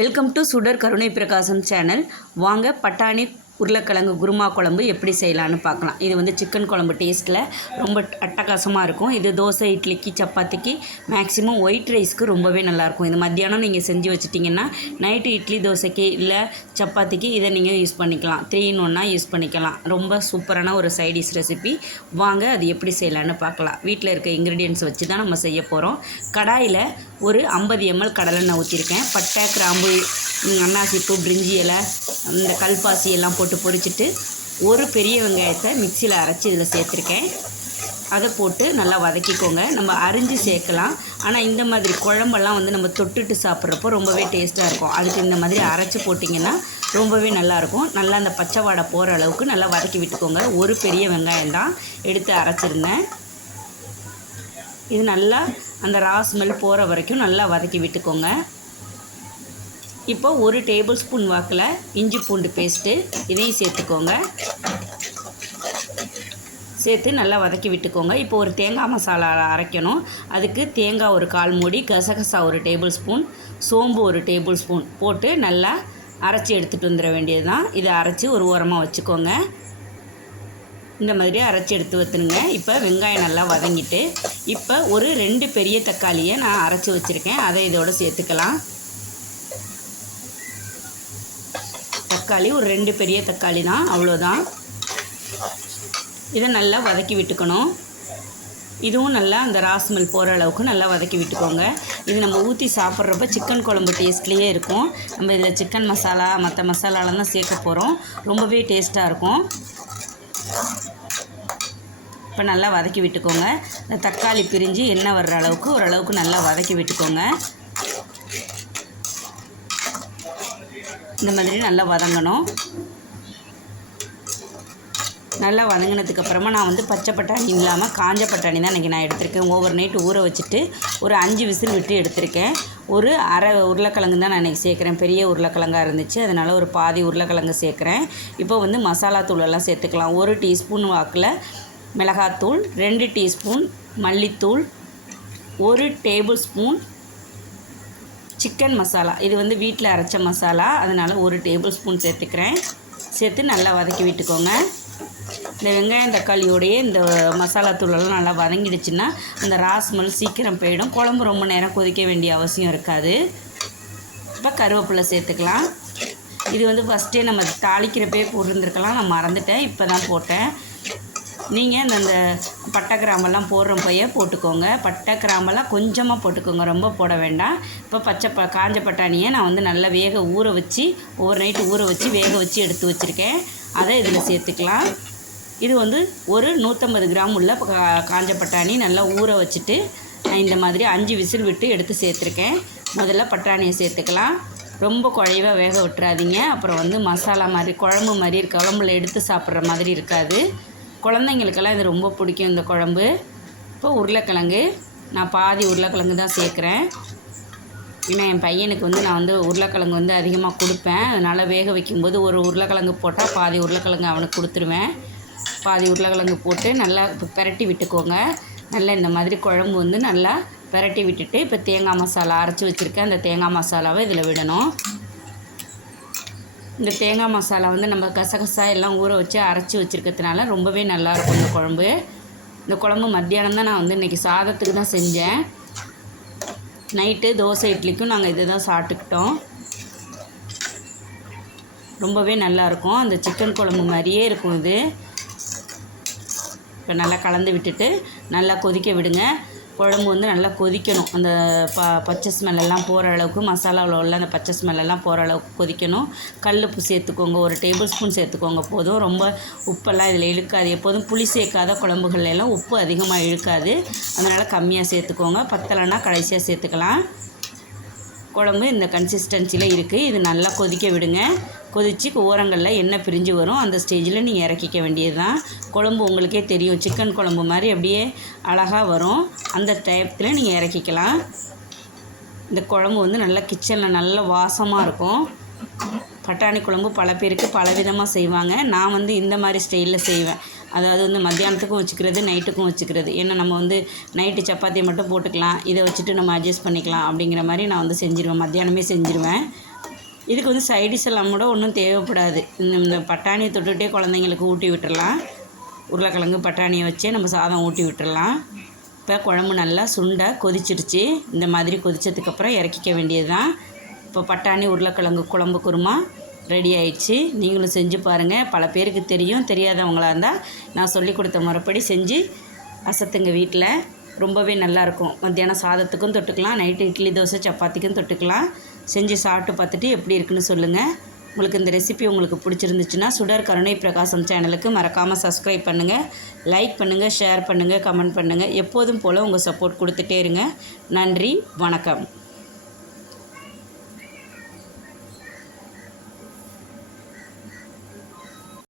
Welcome to சுடர் கருணை பிரகாசம் சேனல். வாங்க பட்டாணி உருளைக்கிழங்கு குருமா குழம்பு எப்படி செய்யலான்னு பார்க்கலாம். இது வந்து சிக்கன் குழம்பு டேஸ்ட்டில் ரொம்ப அட்டகாசமாக இருக்கும். இது தோசை இட்லிக்கு சப்பாத்திக்கு மேக்ஸிமம் ஒயிட் ரைஸ்க்கு ரொம்பவே நல்லாயிருக்கும் இது மத்தியானம் நீங்கள் செஞ்சு வச்சிட்டிங்கன்னா நைட்டு இட்லி தோசைக்கு இல்லை சப்பாத்திக்கு இதை நீங்கள் யூஸ் பண்ணிக்கலாம். த்ரீ இன் ஒன்னாக யூஸ் பண்ணிக்கலாம். ரொம்ப சூப்பரான ஒரு சைடிஷ் ரெசிபி வாங்க அது எப்படி செய்யலான்னு பார்க்கலாம். வீட்டில் இருக்க இன்க்ரீடியன்ஸ் வச்சு தான் நம்ம செய்ய போகிறோம் கடாயில் ஒரு ஐம்பது எம்எல் கடலெண்ணெய் ஊற்றிருக்கேன் பட்டை கிராம்பு அன்னாசிப்பூ பிரிஞ்சி இலை இந்த கல்பாசி எல்லாம் போட்டு பொரிச்சிட்டு ஒரு பெரிய வெங்காயத்தை மிக்சியில் அரைச்சி இதில் சேர்த்துருக்கேன். அதை போட்டு நல்லா வதக்கிக்கோங்க. நம்ம அரிஞ்சு சேர்க்கலாம். ஆனால் இந்த மாதிரி குழம்பெல்லாம் வந்து நம்ம தொட்டுட்டு சாப்பிட்றப்போ ரொம்பவே டேஸ்ட்டாக இருக்கும். அதுக்கு இந்த மாதிரி அரைச்சி போட்டிங்கன்னா ரொம்பவே நல்லாயிருக்கும். நல்லா அந்த பச்சை வாடை போகிற அளவுக்கு நல்லா வதக்கி விட்டுக்கோங்க. ஒரு பெரிய வெங்காயம் தான் எடுத்து அரைச்சிருந்தேன். இது நல்லா அந்த ரா ஸ்மெல் போகிற வரைக்கும் நல்லா வதக்கி விட்டுக்கோங்க. இப்போ ஒரு டேபிள் ஸ்பூன் வாக்கில் இஞ்சி பூண்டு பேஸ்ட்டு இதையும் சேர்த்துக்கோங்க. சேர்த்து நல்லா வதக்கி விட்டுக்கோங்க. இப்போ ஒரு தேங்காய் மசாலா அரைக்கணும். அதுக்கு தேங்காய் ஒரு கால் மூடி கசகசா ஒரு டேபிள் ஸ்பூன் சோம்பு ஒரு டேபிள் ஸ்பூன் போட்டு நல்லா அரைச்சி எடுத்துகிட்டு வந்துட வேண்டியது தான் இதை அரைச்சி ஒரு ஓரமாக வச்சுக்கோங்க. இந்த மாதிரி அரைச்சி எடுத்து வத்துனுங்க இப்போ வெங்காயம் நல்லா வதங்கிட்டு இப்போ ஒரு ரெண்டு பெரிய தக்காளியை நான் அரைச்சி வச்சுருக்கேன். அதை இதோடு சேர்த்துக்கலாம். தக்காளி ஒரு ரெண்டு பெரிய தக்காளி தான் அவ்வளோதான். இதை நல்லா வதக்கி விட்டுக்கணும். இதுவும் நல்லா அந்த ராஸ்மெல் போகிற அளவுக்கு நல்லா வதக்கி விட்டுக்கோங்க. இது நம்ம ஊற்றி சாப்பிட்றப்ப சிக்கன் குழம்பு டேஸ்ட்லேயே இருக்கும். நம்ம இதில் சிக்கன் மசாலா மற்ற மசாலாலாம் தான் சேர்க்க போகிறோம் ரொம்பவே டேஸ்ட்டாக இருக்கும். இப்போ நல்லா வதக்கி விட்டுக்கோங்க. இந்த தக்காளி பிரிஞ்சு எண்ணெய் வர்ற அளவுக்கு ஓரளவுக்கு நல்லா வதக்கி விட்டுக்கோங்க. இந்த மாதிரி நல்லா வதங்கணும். நல்லா வதங்கினதுக்கப்புறமா நான் வந்து பச்சை பட்டாணி இல்லாமல் காஞ்ச பட்டாணி தான் இன்றைக்கி நான் எடுத்திருக்கேன். ஓவர் நைட் ஊற வச்சுட்டு ஒரு அஞ்சு விசில் விட்டு எடுத்திருக்கேன். ஒரு அரை உருளைக்கிழங்கு தான் நான் இன்றைக்கி சேர்க்குறேன். பெரிய உருளைக்கிழங்காக இருந்துச்சு. அதனால் ஒரு பாதி உருளைக்கிழங்கு சேர்க்குறேன். இப்போ வந்து மசாலா தூளெல்லாம் சேர்த்துக்கலாம். ஒரு டீஸ்பூன் வாக்கில் மிளகாத்தூள் ரெண்டு டீஸ்பூன் மல்லித்தூள் ஒரு டேபிள் ஸ்பூன் சிக்கன் மசாலா. இது வந்து வீட்டில் அரைச்ச மசாலா. அதனால் ஒரு டேபிள் ஸ்பூன் சேர்த்துக்கிறேன். சேர்த்து நல்லா வதக்கி விட்டுக்கோங்க. இந்த வெங்காயம் தக்காளியோடையே இந்த மசாலா தூளெல்லாம் நல்லா வதங்கிடுச்சுன்னா அந்த ராஸ்மல் சீக்கிரம் போயிடும். குழம்பு ரொம்ப நேரம் கொதிக்க வேண்டிய அவசியம் இருக்காது. இப்போ கருவேப்பிலை சேர்த்துக்கலாம். இது வந்து ஃபஸ்ட்டே நம்ம தாளிக்கிறப்பே போட்டிருந்துருக்கலாம். நான் மறந்துட்டேன். இப்போ தான் போட்டேன். நீங்கள் இந்த இந்த பட்டை கிராம்பெல்லாம் போடுறப்பையே போட்டுக்கோங்க. பட்டை கிராம்பெல்லாம் கொஞ்சமாக போட்டுக்கோங்க. ரொம்ப போட வேண்டாம். இப்போ பச்சை ப காஞ்ச பட்டாணியை நான் வந்து நல்லா வேக ஊற வச்சு ஓவர் நைட்டு ஊற வச்சு வேக வச்சு எடுத்து வச்சுருக்கேன். அதை இதில் சேர்த்துக்கலாம். இது வந்து ஒரு நூற்றம்பது கிராம் உள்ள கா- காஞ்ச பட்டாணி நல்லா ஊற வச்சுட்டு நான் இந்த மாதிரி அஞ்சு விசில் விட்டு எடுத்து சேர்த்துருக்கேன். முதல்ல பட்டாணியை சேர்த்துக்கலாம். ரொம்ப குழைவாக வேக விட்டுறாதீங்க. அப்புறம் வந்து மசாலா மாதிரி குழம்பு மாதிரி குழம்புல எடுத்து சாப்பிட்ற மாதிரி இருக்காது. குழந்தைங்களுக்கெல்லாம் இது ரொம்ப பிடிக்கும் இந்த குழம்பு. இப்போ உருளைக்கிழங்கு. நான் பாதி உருளைக்கிழங்கு தான் சேர்க்குறேன். ஏன்னா என் பையனுக்கு வந்து நான் வந்து உருளைக்கிழங்கு வந்து அதிகமாக கொடுப்பேன். அதனால் வேக வைக்கும்போது ஒரு உருளைக்கிழங்கு போட்டால் பாதி உருளைக்கிழங்கு அவனுக்கு கொடுத்துருவேன். பாதி உருளைக்கிழங்கு போட்டு நல்லா பெரட்டி விட்டுக்கோங்க. நல்லா இந்த மாதிரி குழம்பு வந்து நல்லா பெரட்டி விட்டுட்டு இப்போ தேங்காய் மசாலா அரைச்சி வச்சுருக்கேன். அந்த தேங்காய் மசாலாவை இதில் விடணும். இந்த தேங்காய் மசாலா வந்து நம்ம கசகசா எல்லாம் ஊற வச்சு அரைச்சி வச்சுருக்கிறதுனால ரொம்பவே நல்லாயிருக்கும் இந்த குழம்பு. இந்த குழம்பு மத்தியானம் தான் நான் வந்து இன்றைக்கி சாதத்துக்கு தான் செஞ்சேன். நைட்டு தோசை இட்லிக்கும் நாங்கள் இதை தான் சாப்பிட்டுக்கிட்டோம். ரொம்பவே நல்லாயிருக்கும். அந்த சிக்கன் குழம்பு மாதிரியே இருக்கும் இது. இப்போ நல்லா கலந்து விட்டுட்டு நல்லா கொதிக்க விடுங்க. குழம்பு வந்து நல்லா கொதிக்கணும். அந்த ப பச்சை ஸ்மெல்லாம் போகிற அளவுக்கு மசாலாவில் உள்ள அந்த பச்சை ஸ்மெல்லாம் போகிற அளவுக்கு கொதிக்கணும். கல் உப்பு சேர்த்துக்கோங்க. ஒரு டேபிள் ஸ்பூன் சேர்த்துக்கோங்க. போதும். ரொம்ப உப்பெல்லாம் இதில் இழுக்காது. எப்போதும் புளி சேர்க்காத குழம்புகள்ல எல்லாம் உப்பு அதிகமாக இழுக்காது. அதனால் கம்மியாக சேர்த்துக்கோங்க. பத்தலைன்னா கடைசியாக சேர்த்துக்கலாம். குழம்பு இந்த கன்சிஸ்டன்சியில் இருக்குது இது நல்லா கொதிக்க விடுங்க. கொதித்து ஓரங்களில் எண்ணெய் பிரிஞ்சு வரும். அந்த ஸ்டேஜில் நீங்கள் இறக்கிக்க வேண்டியது தான் குழம்பு உங்களுக்கே தெரியும். சிக்கன் குழம்பு மாதிரி அப்படியே அழகாக வரும். அந்த டயத்தில் நீங்கள் இறக்கிக்கலாம். இந்த குழம்பு வந்து நல்லா கிச்சனில் நல்ல வாசமாக இருக்கும். பட்டாணி குழம்பு பல பேருக்கு பல விதமாக செய்வாங்க. நான் வந்து இந்த மாதிரி ஸ்டைலில் செய்வேன். அதாவது வந்து மத்தியானத்துக்கும் வச்சுக்கிறது நைட்டுக்கும் வச்சுக்கிறது. ஏன்னா நம்ம வந்து நைட்டு சப்பாத்தியை மட்டும் போட்டுக்கலாம் இதை வச்சுட்டு நம்ம அட்ஜஸ்ட் பண்ணிக்கலாம் அப்படிங்கிற மாதிரி நான் வந்து செஞ்சுருவேன். மத்தியானமே செஞ்சுருவேன். இதுக்கு வந்து சைடிஸ் எல்லாம் கூட ஒன்றும் தேவைப்படாது. இந்த இந்த பட்டாணியை தொட்டுகிட்டே குழந்தைங்களுக்கு ஊட்டி விட்டுடலாம் உருளைக்கிழங்கு பட்டாணியை வச்சே நம்ம சாதம் ஊட்டி விட்டுடலாம் இப்போ குழம்பு நல்லா சுண்டை கொதிச்சிடுச்சு இந்த மாதிரி கொதித்ததுக்கப்புறம் இறக்கிக்க வேண்டியது தான் இப்போ பட்டாணி உருளைக்கிழங்கு குழம்பு குருமா ரெடி ஆயிடுச்சு. நீங்களும் செஞ்சு பாருங்கள் பல பேருக்கு தெரியும். தெரியாதவங்களா இருந்தால் நான் சொல்லி கொடுத்த முறைப்படி செஞ்சு அசத்துங்க வீட்டில் ரொம்பவே நல்லாயிருக்கும் மத்தியானம் சாதத்துக்கும் தொட்டுக்கலாம். நைட்டு இட்லி தோசை சப்பாத்திக்கும் தொட்டுக்கலாம். செஞ்சு சாப்பிட்டு பார்த்துட்டு எப்படி இருக்குன்னு சொல்லுங்கள் உங்களுக்கு இந்த ரெசிபி உங்களுக்கு பிடிச்சிருந்துச்சுன்னா சுடர் கருணை பிரகாசம் சேனலுக்கு மறக்காமல் சப்ஸ்கிரைப் பண்ணுங்கள் லைக் பண்ணுங்கள் ஷேர் பண்ணுங்கள் கமெண்ட் பண்ணுங்கள் எப்போதும் போல் உங்கள் சப்போர்ட் கொடுத்துட்டே இருங்க. நன்றி வணக்கம்.